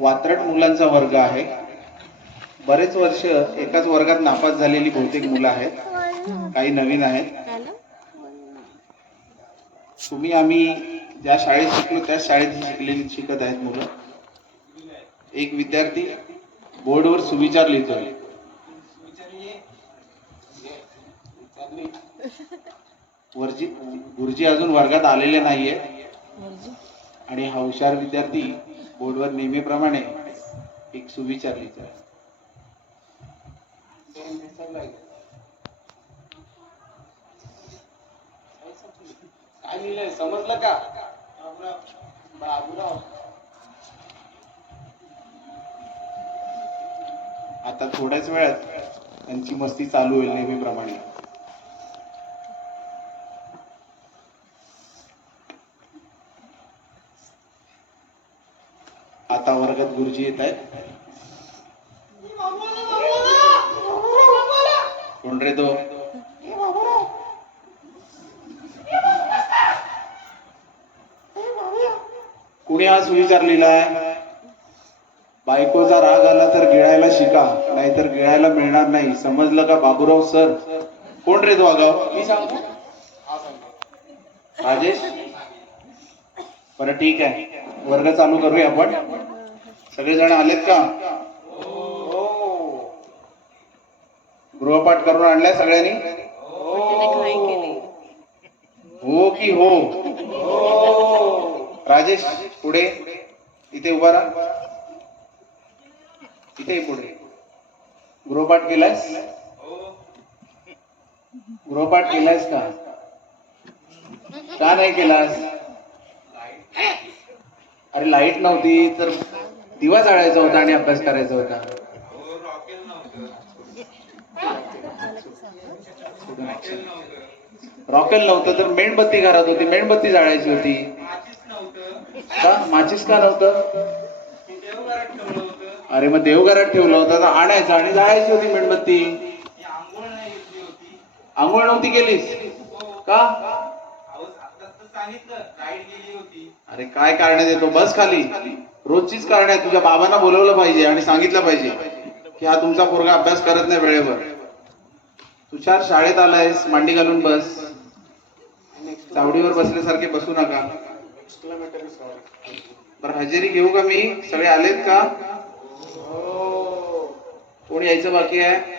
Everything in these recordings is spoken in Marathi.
वात्रट मुलांचा वर्ग आहे. बरेच वर्ष एकाच वर्गात नापास झालेली बहुतेक मुलं आहेत. काही नवीन आहेत. तुम्ही आम्ही ज्या शाळेत शिकलो त्याच शाळेत शिकलेली शिकत आहेत मुलं. एक विद्यार्थी बोर्डवर सुविचार लिहितोय. वरजी गुरुजी अजून वर्गात आलेले नाहीये. आणि हा हुशार विद्यार्थी बोर्डवर नेहमीप्रमाणे एक सुविचार लिहितोय काय लिहिलंय समजलं का बाबूराव आता थोड्याच वेळात त्यांची मस्ती चालू होईल नेहमीप्रमाणे. आता वर्गात गुरुजी येत आहेत. कोण रे तो? कुणी आज विचारलेला आहे? बायकोचा राग आला तर गिळायला शिका नाहीतर गिळायला मिळणार नाही. समजलं का बाबूराव सर? कोण रे तो आगाव? मी सांगतो राजेश? बरं ठीक आहे. वर्ग चालू करूया आपण. सगळेजण आलेत का? गृहपाठ करून आणलाय सगळ्यांनी? हो की हो? राजेश पुढे. इथे उभा राहा. इथे पुढे. गृहपाठ केलायस? गृहपाठ केलायस का? का नाही केलास? अरे लाइट नव्हती तर दिवा जाळायचा होता आणि अभ्यास करायचा होता. रॉकेल नव्हतं तर मेणबत्ती घरात होती. मेणबत्ती जाळायची होती. का? माचीस का नव्हतं? अरे मग देवघरात ठेवलं होतं. तर आणायचं आणि जाळायची होती मेणबत्ती. आंघोळ नव्हती केलीस? का? अरे काय कारण देतो? बस खाली. रोजचीच कारण आहे तुझ्या बाबांना बोलवलं पाहिजे आणि सांगितलं पाहिजे की हा तुमचा पोरगा अभ्यास करत नाही वेळेवर. तुषार शाळेत आलायस मांडी घालून बस. चावडीवर बसल्यासारखे बसू नका. बरं हजेरी घेऊ का मी? सगळे आलेत का? कोणी यायचं बाकी आहे?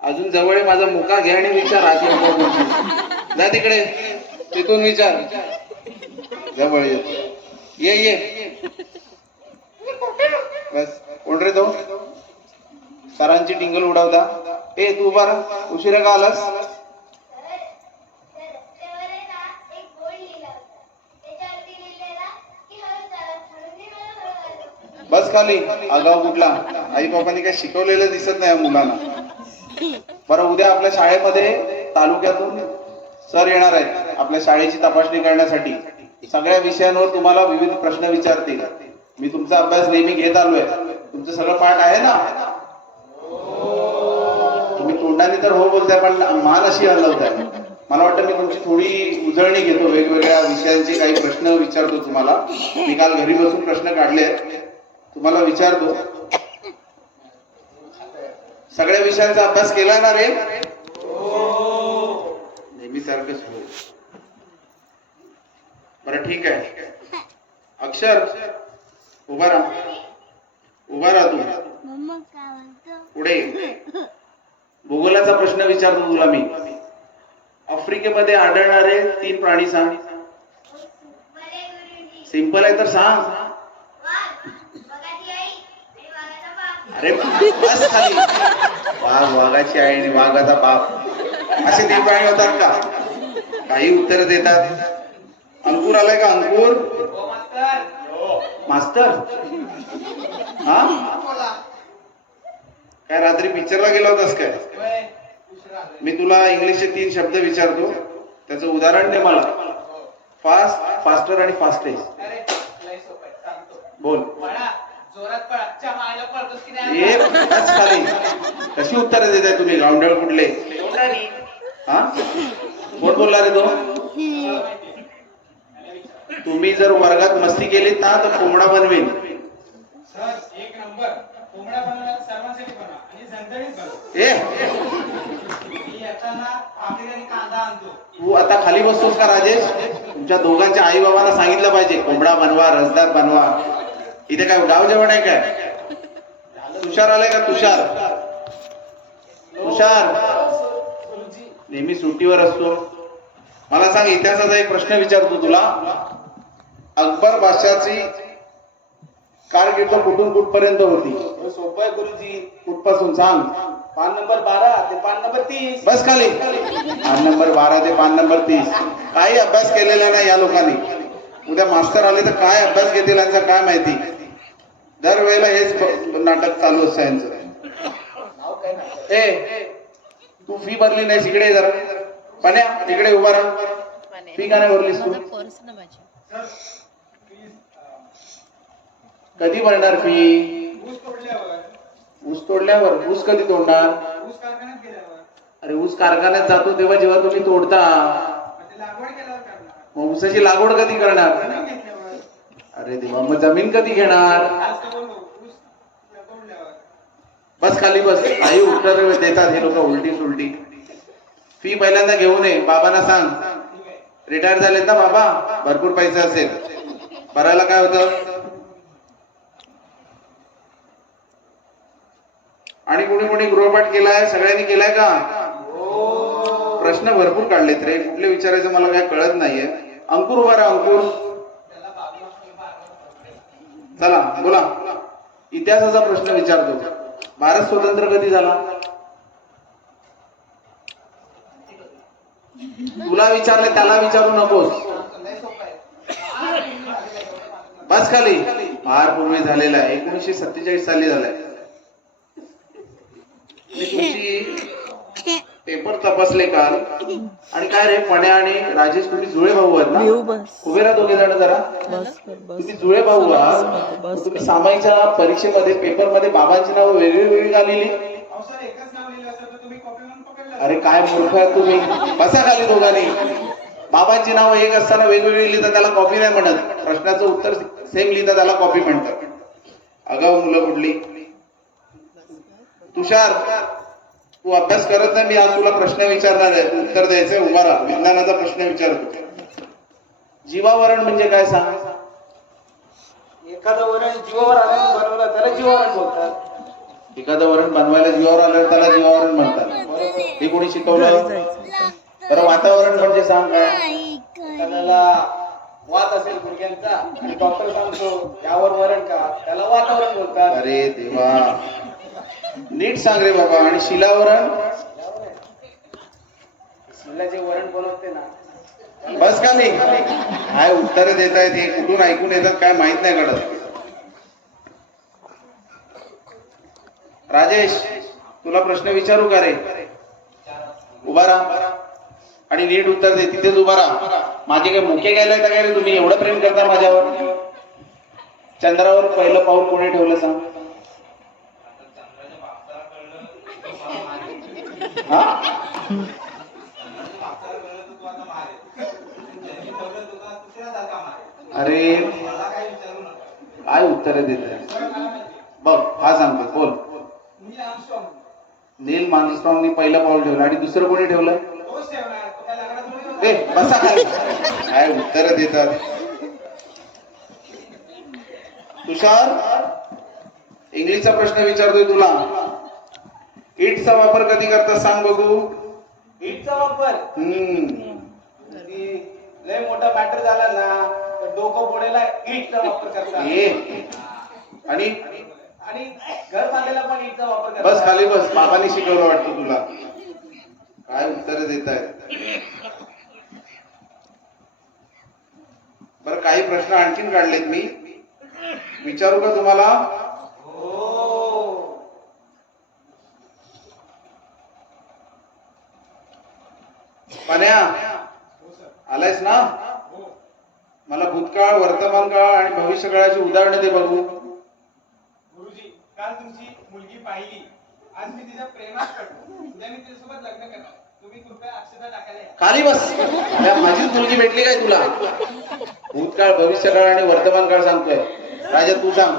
अजून जवळ आहे माझा मुका घ्या आणि विचार आज जा तिकडे. तिथून विचार. जवळ ये ये ये. बस कोण रे तो? सरांची टिंगल उडवता. ए तू उभा उशिरा का आलास? बस खाली. आगाव कुठला? आई बाबांनी काही शिकवलेलं दिसत नाही या मुलांना. बरं उद्या आपल्या शाळेमध्ये तालुक्यातून सर येणार आहेत. आपल्या शाळेची तपासणी करण्यासाठी. सगळ्या विषयांवर तुम्हाला विविध प्रश्न विचारतील. मी तुमचा अभ्यास नेहमी घेत आलोय. तुमचं सगळं पाठ आहे ना? तुम्ही तोंडाने तर हो बोलताय पण मान अशी हलवताय. मला वाटतं मी तुमची थोडी उजळणी घेतो. वेगवेगळ्या विषयांचे काही प्रश्न विचारतो तुम्हाला. मी काल घरी बसून प्रश्न काढले. आहेत. तुम्हाला विचारतो. सगळ्या विषयांचा अभ्यास केला ना रे? नेहमी सारखंच हो. बरं ठीक आहे. अक्षर उभा राहा. उभा राहा तू पुढे. भूगोलाचा प्रश्न विचारतो तुला मी. आफ्रिकेमध्ये आढळणारे तीन प्राणी सांग. सिंपल आहे तर सांग. अरे वाघ वाघाची आई आणि वाघाचा बाप. असे तीन प्राणी होतात का? काही उत्तर देतात. अंकुर आलाय का अंकुर? मास्तर. हा? काय रात्री पिक्चरला गेला होतास काय? मी तुला इंग्लिशचे तीन शब्द विचारतो. त्याचं उदाहरण दे मला. फास्ट फास्टर आणि फास्टेस्ट बोल. जोरात कशी उत्तरं देताय तुम्ही? गावंडळ कुठले? हा? कोण बोलला रे तो? तुम्ही जर वर्गात मस्ती केलीत ना तर कोंबडा बनवेल ए! तू आता खाली बसतोस का राजेश? तुमच्या दोघांच्या आई बाबांना सांगितलं पाहिजे कोंबडा बनवा रसदार बनवा. इथे काय गाव जेवण आहे काय? तुषार आलाय का तुषार? तुषार? नेहमी सुट्टीवर असतो. मला सांग इतिहासाचा एक प्रश्न विचारतो तुला. अकबर बादशाची कारकीर्द कुठून कुठपर्यंत होती? सोपं आहे गुरुजी. कुठपासून सांग? पान नंबर बारा ते पान नंबर तीस. बस खाली. पान नंबर बारा ते पान नंबर तीस. काही अभ्यास केलेला नाही या लोकांनी. उद्या मास्टर आले तर काय अभ्यास घेतील यांचा काय माहिती? दरवेळेला हेच नाटक चालू असतं यांचं. ए तू फी भरली नाही इकडे ये जरा. पाण्या इकडे उभा राहा. फी का नाही भरलीस तू? कधी भरणार फी ऊस तोडल्यावर. ऊस कधी तोडणार? अरे ऊस कारखान्यात जातो तेव्हा जेव्हा तुम्ही तोडता. मग ऊसाची लागवड कधी करणार? अरे देवा मग जमीन कधी घेणार आज तर बोललो ऊस तोडल्यावर बस खाली बस. आई उत्तर देतात हे लोक उलटी सुलटी. फी पहिल्यांदा घेऊन ये बाबांना सांग. रिटायर झालेत ना बाबा? भरपूर पैसे असेल. भरायला काय होतं? आणि कोणी कोणी गृहपाठ केलाय? सगळ्यांनी केलाय का? प्रश्न भरपूर काढलेत रे. कुठले विचारायचं मला काय कळत नाहीये. अंकुर उभा राहा अंकुर. चला बोला. इतिहासाचा प्रश्न विचारतो. भारत स्वतंत्र कधी झाला? तुला विचारले त्याला विचारू नकोस. बस खाली. फार पूर्वी झालेला आहे. एकोणीसशे सत्तेचाळीस साली झालाय. तुमची पेपर तपासले काल. आणि काय रे पण्या आणि राजेश तुम्ही जुळे भाऊ आहेत ना? उभे राहा दोघे जण जरा. तुम्ही जुळे भाऊ आहात. तुम्ही सामाईच्या परीक्षेमध्ये पेपरमध्ये बाबांची नावं वेगळी वेगळी पकडलं अरे काय मूर्ख आहे तुम्ही? बसा खाली दोघांनी. बाबांची नावं एक असताना वेगवेगळी लिहितात त्याला कॉपी नाही म्हणत. प्रश्नाचं उत्तर सेम लिहितात त्याला कॉपी म्हणतात. अगाऊ मुलं कुठली? तुषार. तू अभ्यास करत नाही मी आज तुला प्रश्न विचारणार आहे. तू उत्तर द्यायचंय उभा राहा. विज्ञानाचा प्रश्न विचारतो. जीवावरण म्हणजे काय सांग? एखादं वरण जीवावर आल्यानं बनवलं त्याला जीवावरण बोलतात. एखादं वरण बनवायला जीवावर आल्यावर त्याला जीवावरण म्हणतात. हे कोणी शिकवलं? बरं वातावरण म्हणजे सांग काय? एखाद्याला वात असेल गुडघ्यांचा आणि डॉक्टर सांगतो यावर वरण का? त्याला वातावरण बोलतात. अरे देवा. नीट सांग रे बाबा. आणि शिलावरण? शिला जे वरण बनवते ना. बस का नाही काय उत्तर देत आहेत हे कुठून ऐकून येतात काय माहीत नाही कळत राजेश तुला प्रश्न विचारू का रे? उभा राहा. आणि नीट उत्तर दे. तिथेच उभा राहा. माझे काय मुके गेले तर काय रे तुम्ही? एवढं प्रेम करता माझ्यावर? चंद्रावर पहिलं पाऊल कोणी ठेवलं सांग हा अरे काय उत्तर देत बघ हा सांगतो बोल. नील मानस्ट्रॉंगनी पहिलं पाऊल ठेवलं आणि दुसरं कोणी ठेवलं? काय ए बसा काय उत्तर देतात? तुषार इंग्लिशचा प्रश्न विचारतोय तुला. इटचा वापर कधी करतात सांग बघू? हीटचा वापर? हम्म. की लय मोठा मॅटर झाला ना तर डोकं फोडायला हीटचा वापर करतात आणि? आणि घर बांधायला पण हीटचा वापर करतात बस खाली बस. बाबांनी शिकवलं वाटतं तुला. काय उत्तर देत आहे बरं काही प्रश्न आणखीन काढलेत मी. विचारू का तुम्हाला? हो. पाण्या. आलायस ना? मला भूतकाळ वर्तमान काळ आणि भविष्य काळाची उदाहरणं दे बघू. गुरुजी काल तुमची मुलगी पाहिली. आज मी तिच्या प्रेमात पडलो. उद्या मी तिच्यासोबत लग्न करणार. तुम्ही कृपया अक्षता टाकायला या. खाली बस. माझीच मुलगी भेटली काय तुला? भूतकाळ भविष्यकाळ आणि वर्तमान काळ सांगतोय. राजा तू सांग.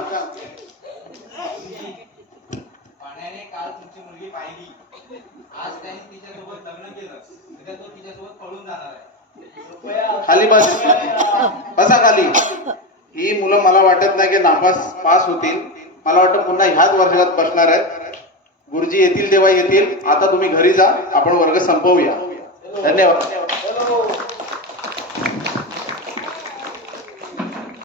पाण्याने काल तुमची मुलगी पाहिली. आज त्याने तिच्यासोबत लग्न केलं. उद्या तो तिच्यासोबत पळून जाणार आहे. खाली बस. बसा खाली. ही मुलं मला वाटत नाही की नापास पास होतील. मला वाटतं पुन्हा ह्याच वर्गात बसणार आहेत. गुरुजी येतील तेव्हा येतील. आता तुम्ही घरी जा. आपण वर्ग संपवूया. धन्यवाद.